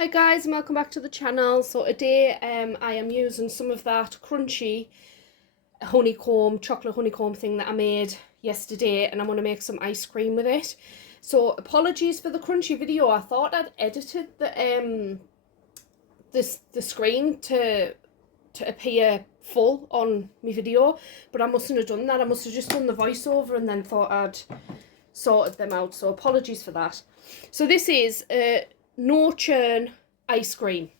Hi guys, and welcome back to the channel. So today I am using some of that crunchy chocolate honeycomb thing that I made yesterday, and I'm going to make some ice cream with it. So apologies for the crunchy video. I thought I'd edited the screen to appear full on my video, but I mustn't have done that. I must have just done the voiceover and then thought I'd sorted them out, so apologies for that. So this is no churn ice cream.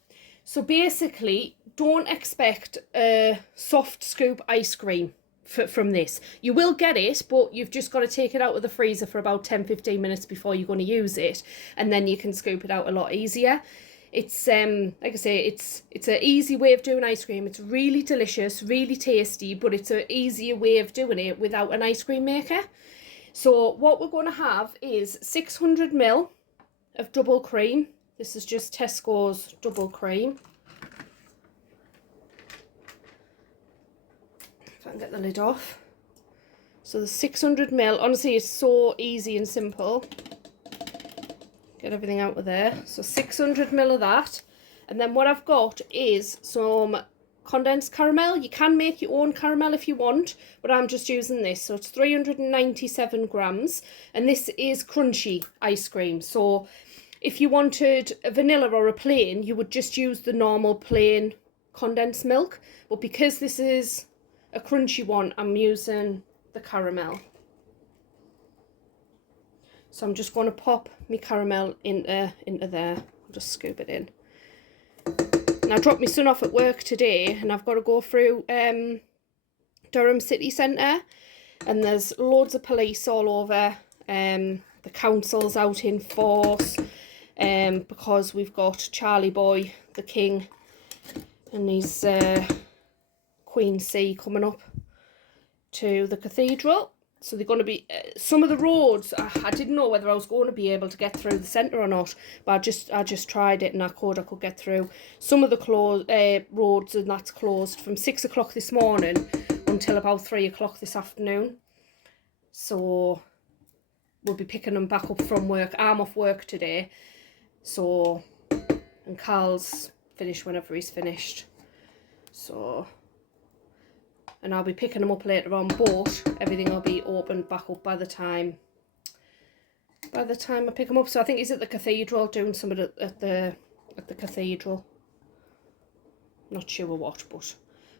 So basically, don't expect a soft scoop ice cream from this. You will get it, but you've just got to take it out of the freezer for about 10-15 minutes before you're going to use it, and then you can scoop it out a lot easier. It's like I say, it's an easy way of doing ice cream. It's really delicious, really tasty, but it's an easier way of doing it without an ice cream maker. So what we're going to have is 600 ml of double cream. This is just Tesco's double cream. If I can get the lid off. So the 600 ml, honestly, it's so easy and simple. Get everything out of there. So 600 ml of that. And then what I've got is some condensed caramel. You can make your own caramel if you want, but I'm just using this. So it's 397 grams, and this is crunchy ice cream. So if you wanted a vanilla or a plain, you would just use the normal plain condensed milk, but because this is a crunchy one, I'm using the caramel. So I'm just going to pop my caramel into there. I'll just scoop it in. And I dropped my son off at work today, and I've got to go through Durham City Centre, and there's loads of police all over. The council's out in force because we've got Charlie Boy, the King, and his Queen C coming up to the cathedral. So they're going to be some of the roads. I didn't know whether I was going to be able to get through the centre or not, but I just tried it, and I could get through. Some of the roads, and that's closed from 6 o'clock this morning until about 3 o'clock this afternoon. So we'll be picking them back up from work. I'm off work today, so, and Carl's finished whenever he's finished. So, and I'll be picking them up later on, but everything will be opened back up by the time I pick them up. So I think he's at the cathedral doing something at the cathedral. Not sure what, but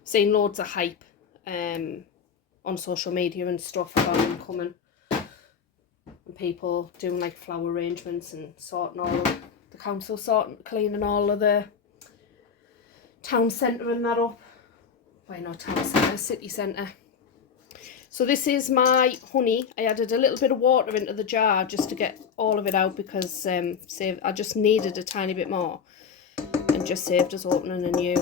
seeing loads of hype on social media and stuff about him coming, and people doing like flower arrangements and sorting all of the council cleaning all of the town centre and that up. Why not town centre, city centre. So this is my honey. I added a little bit of water into the jar just to get all of it out, because I just needed a tiny bit more, and just saved us opening a new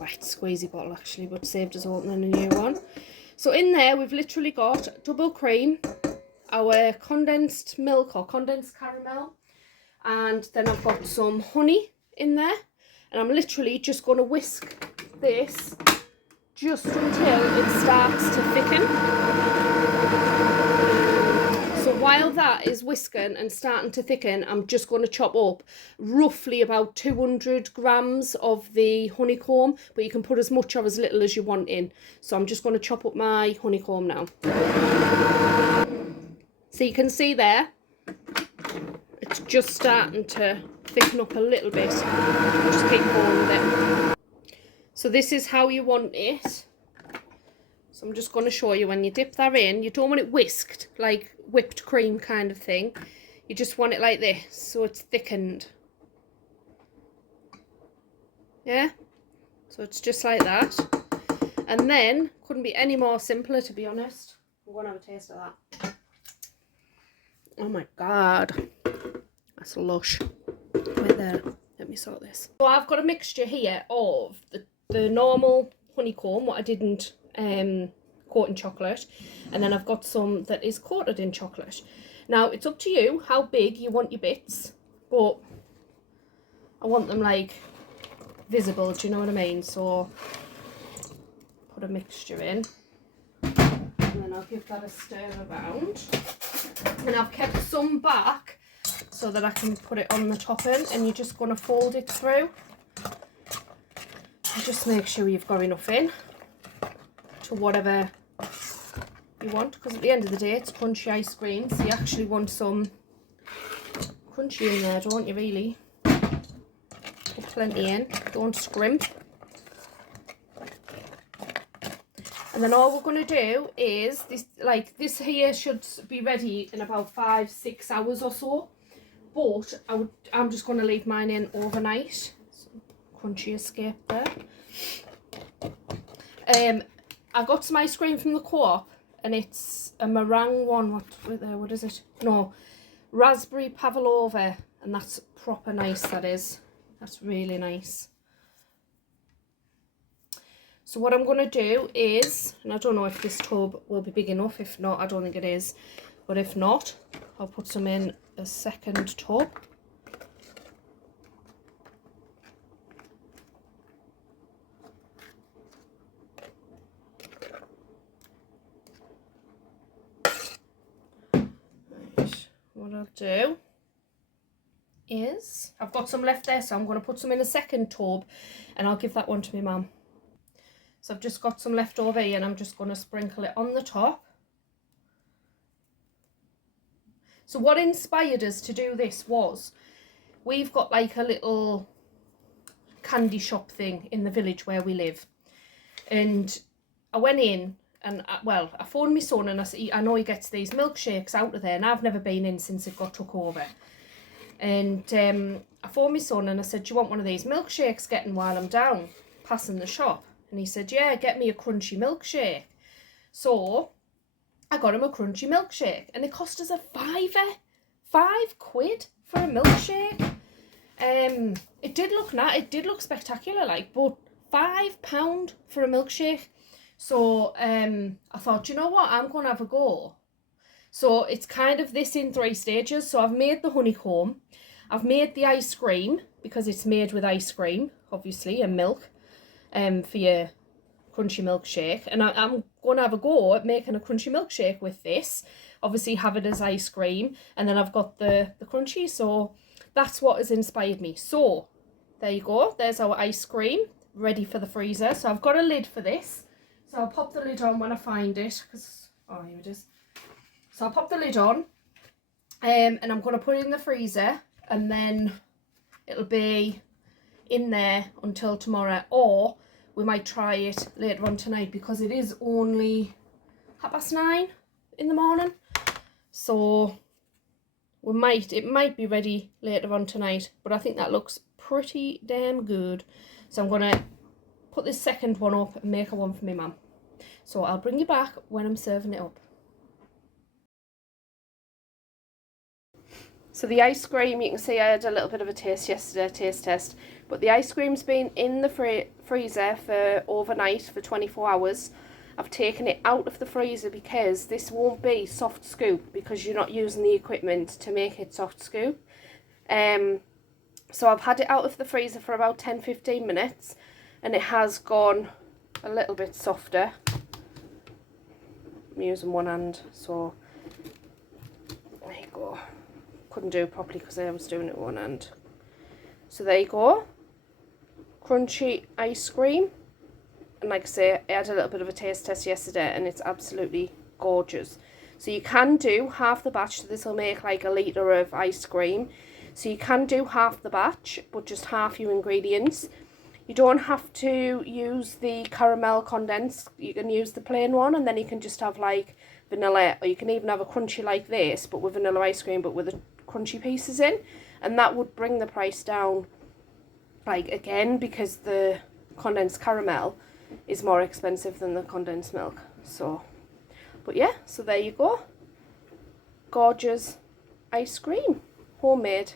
squeezy bottle actually, but saved us opening a new one. So in there we've literally got double cream, our condensed milk or condensed caramel, and then I've got some honey in there, and I'm literally just going to whisk this just until it starts to thicken. So while that is whisking and starting to thicken, I'm just going to chop up roughly about 200 grams of the honeycomb, but you can put as much or as little as you want in. So I'm just going to chop up my honeycomb now. So you can see there, it's just starting to thicken up a little bit. I'll just keep going with it. So this is how you want it. So I'm just going to show you when you dip that in. You don't want it whisked, like whipped cream kind of thing. You just want it like this, so it's thickened. Yeah? So it's just like that. And then, couldn't be any more simpler, to be honest. I'm going to have a taste of that. Oh my God. That's lush. Right there. Let me sort this. So I've got a mixture here of the normal honeycomb, what I didn't coat in chocolate, and then I've got some that is coated in chocolate. Now it's up to you how big you want your bits, but I want them like visible, do you know what I mean? So put a mixture in, and then I'll give that a stir around, and I've kept some back so that I can put it on the topping, and you're just going to fold it through. And just make sure you've got enough in to whatever you want, because at the end of the day it's crunchy ice cream, so you actually want some crunchy in there, don't you, really? Put plenty in, don't scrimp. And then all we're going to do is, this here should be ready in about 5-6 hours or so, but I'm just going to leave mine in overnight. Crunchy escape there. I got some ice cream from the Co-op, and it's a meringue one. What is it? No, raspberry pavlova, and that's proper nice. That is. That's really nice. So what I'm going to do is, and I don't know if this tub will be big enough. If not, I don't think it is. But if not, I'll put some in a second tub. Right, what I'll do is, I've got some left there, so I'm going to put some in a second tub, and I'll give that one to my mum. So I've just got some left over here, and I'm just going to sprinkle it on the top. So what inspired us to do this was, we've got like a little candy shop thing in the village where we live. And I went in, and I phoned my son, and I said, I know he gets these milkshakes out of there, and I've never been in since it got took over. And I phoned my son, and I said, do you want one of these milkshakes getting while I'm down, passing the shop? And he said, yeah, get me a crunchy milkshake. So I got him a crunchy milkshake, and it cost us a £5 for a milkshake. It did look nice, it did look spectacular, like, but £5 for a milkshake. So I thought, you know what, I'm going to have a go. So it's kind of this in 3 stages. So I've made the honeycomb, I've made the ice cream, because it's made with ice cream, obviously, and milk. For your crunchy milkshake, and I'm going to have a go at making a crunchy milkshake with this. Obviously have it as ice cream, and then I've got the crunchy, so that's what has inspired me. So there you go, there's our ice cream ready for the freezer. So I've got a lid for this, so I'll pop the lid on when I find it, because, oh, here it is. So I'll pop the lid on, and I'm going to put it in the freezer, and then it'll be in there until tomorrow, or we might try it later on tonight, because it is only 9:30 in the morning, so it might be ready later on tonight, but I think that looks pretty damn good. So I'm gonna put this second one up and make a one for my mum. So I'll bring you back when I'm serving it up. So the ice cream, you can see I had a little bit of a taste yesterday, taste test, but the ice cream's been in the freezer for overnight, for 24 hours. I've taken it out of the freezer because this won't be soft scoop, because you're not using the equipment to make it soft scoop. So I've had it out of the freezer for about 10-15 minutes, and it has gone a little bit softer. I'm using one hand, so there you go. Couldn't do it properly because I was doing it with one hand. So there you go, crunchy ice cream. And like I say, I had a little bit of a taste test yesterday, and it's absolutely gorgeous. So you can do half the batch, so this will make like 1 litre of ice cream. So you can do half the batch, but just half your ingredients. You don't have to use the caramel condensed, you can use the plain one, and then you can just have like vanilla, or you can even have a crunchy like this, but with vanilla ice cream, but with the crunchy pieces in, and that would bring the price down, like, again, because the condensed caramel is more expensive than the condensed milk. So, but yeah, so there you go, gorgeous ice cream, homemade.